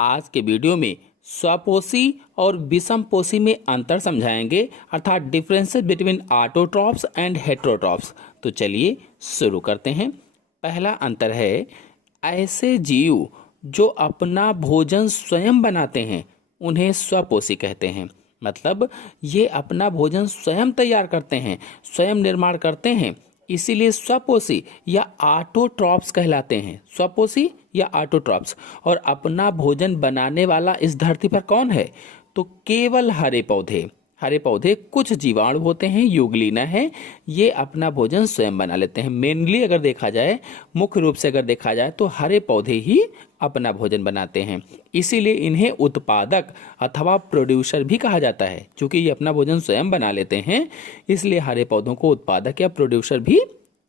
आज के वीडियो में स्वपोषी और विषमपोषी में अंतर समझाएंगे, अर्थात differences between autotrophs and heterotrophs. तो चलिए शुरू करते हैं। पहला अंतर है, ऐसे जीव जो अपना भोजन स्वयं बनाते हैं उन्हें स्वपोषी कहते हैं। मतलब ये अपना भोजन स्वयं तैयार करते हैं, स्वयं निर्माण करते हैं, इसीलिए स्वपोषी या ऑटोट्रॉफ्स कहलाते हैं। स्वपोषी या ऑटोट्रॉफ्स। और अपना भोजन बनाने वाला इस धरती पर कौन है? तो केवल हरे पौधे। हरे पौधे कुछ जीवाणु होते हैं, युगलीना है, ये अपना भोजन स्वयं बना लेते हैं। मेनली अगर देखा जाए, मुख्य रूप से अगर देखा जाए तो हरे पौधे ही अपना भोजन बनाते हैं, इसीलिए इन्हें उत्पादक अथवा प्रोड्यूसर भी कहा जाता है। क्योंकि ये अपना भोजन स्वयं बना लेते हैं, इसलिए हरे पौधों को उत्पादक या प्रोड्यूसर भी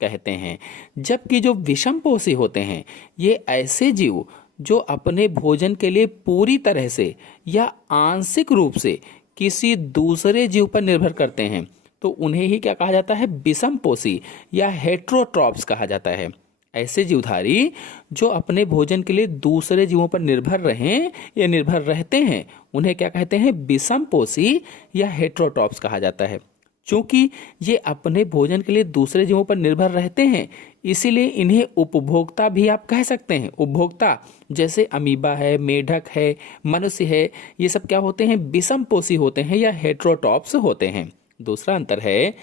कहते हैं। जबकि जो विषमपोषी होते हैं, ये ऐसे जीव जो अपने भोजन के लिए पूरी तरह से या आंशिक रूप से किसी दूसरे जीव पर निर्भर करते हैं, तो उन्हें ही क्या कहा जाता है? विषमपोषी या हेटेरोट्रॉफ्स कहा जाता है। ऐसे जीवधारी जो अपने भोजन के लिए दूसरे जीवों पर निर्भर रहें या निर्भर रहते हैं, उन्हें क्या कहते हैं? विषमपोषी या हेटेरोट्रॉफ्स कहा जाता है। क्योंकि ये अपने भोजन के लिए दूसरे जीवों पर निर्भर रहते हैं, इसीलिए इन्हें उपभोक्ता भी आप कह सकते हैं। उपभोक्ता जैसे अमीबा है, मेढक है, मनुष्य है, ये सब क्या होते हैं? विषमपोषी होते हैं या हेटेरोट्रॉफ्स होते हैं। दूसरा अंतर है,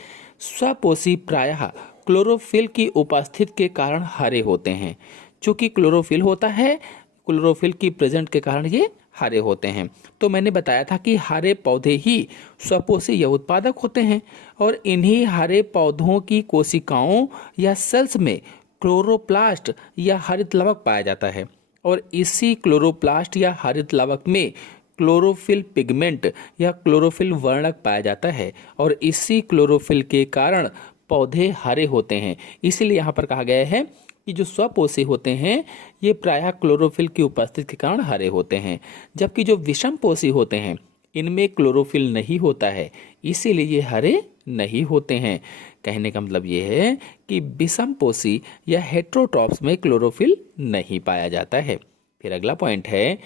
स्वपोषी प्रायः क्लोरोफिल की उपस्थिति के कारण हरे होते हैं। चूंकि क्लोरोफिल होता है, क्लोरोफिल की प्रेजेंट के कारण ये हरे होते हैं। तो मैंने बताया था कि हरे पौधे ही स्वपोषी या उत्पादक होते हैं, और इन्हीं हरे पौधों की कोशिकाओं या सेल्स में क्लोरोप्लास्ट या हरित लवक पाया जाता है, और इसी क्लोरोप्लास्ट या हरित लवक में क्लोरोफिल पिगमेंट या क्लोरोफिल वर्णक पाया जाता है, और इसी क्लोरोफिल के कारण पौधे हरे होते हैं। इसीलिए यहाँ पर कहा गया है कि जो स्वपोषी होते हैं ये प्रायः क्लोरोफिल की उपस्थिति के कारण हरे होते हैं, जबकि जो विषमपोषी होते हैं इनमें क्लोरोफिल नहीं होता है, इसीलिए ये हरे नहीं होते हैं। कहने का मतलब ये है कि विषमपोषी या हेटेरोट्रॉफ्स में क्लोरोफिल नहीं पाया जाता है। फिर अगला पॉइंट है,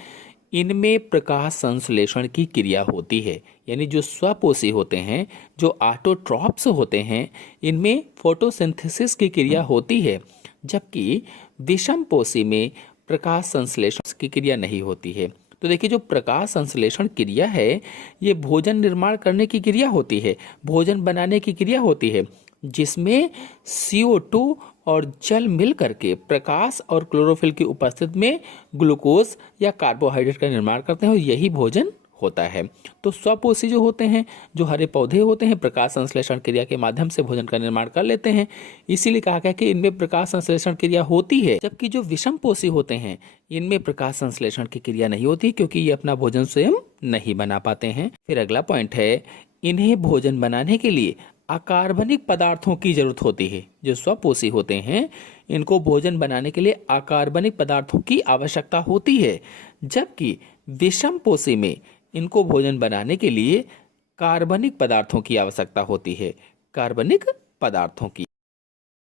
इनमें प्रकाश संश्लेषण की क्रिया होती है। यानी जो स्वपोषी होते हैं, जो ऑटोट्रॉफ्स होते हैं, इनमें फोटोसिंथेसिस की क्रिया होती है, जबकि विषमपोषी में प्रकाश संश्लेषण की क्रिया नहीं होती है। तो देखिए, जो प्रकाश संश्लेषण क्रिया है ये भोजन निर्माण करने की क्रिया होती है, भोजन बनाने की क्रिया होती है, जिसमें CO2 और जल मिल करके प्रकाश और क्लोरोफिल की उपस्थिति में ग्लूकोज या कार्बोहाइड्रेट का निर्माण करते हैं, और यही भोजन होता है। तो स्वपोषी जो होते हैं, जो हरे पौधे होते हैं, प्रकाश संश्लेषण क्रिया के माध्यम से भोजन का निर्माण कर लेते हैं, इसीलिए कहा गया कि इनमें प्रकाश संश्लेषण क्रिया होती है। जबकि जो विषमपोषी होते हैं इनमें प्रकाश संश्लेषण की क्रिया नहीं होती, क्योंकि ये अपना भोजन स्वयं नहीं बना पाते हैं। फिर अगला पॉइंट है, इन्हें भोजन बनाने के लिए अकार्बनिक पदार्थों की जरूरत होती है। जो स्वपोषी होते हैं इनको भोजन बनाने के लिए अकार्बनिक पदार्थों की आवश्यकता होती है, जबकि विषमपोषी में इनको भोजन बनाने के लिए कार्बनिक पदार्थों की आवश्यकता होती है। कार्बनिक पदार्थों की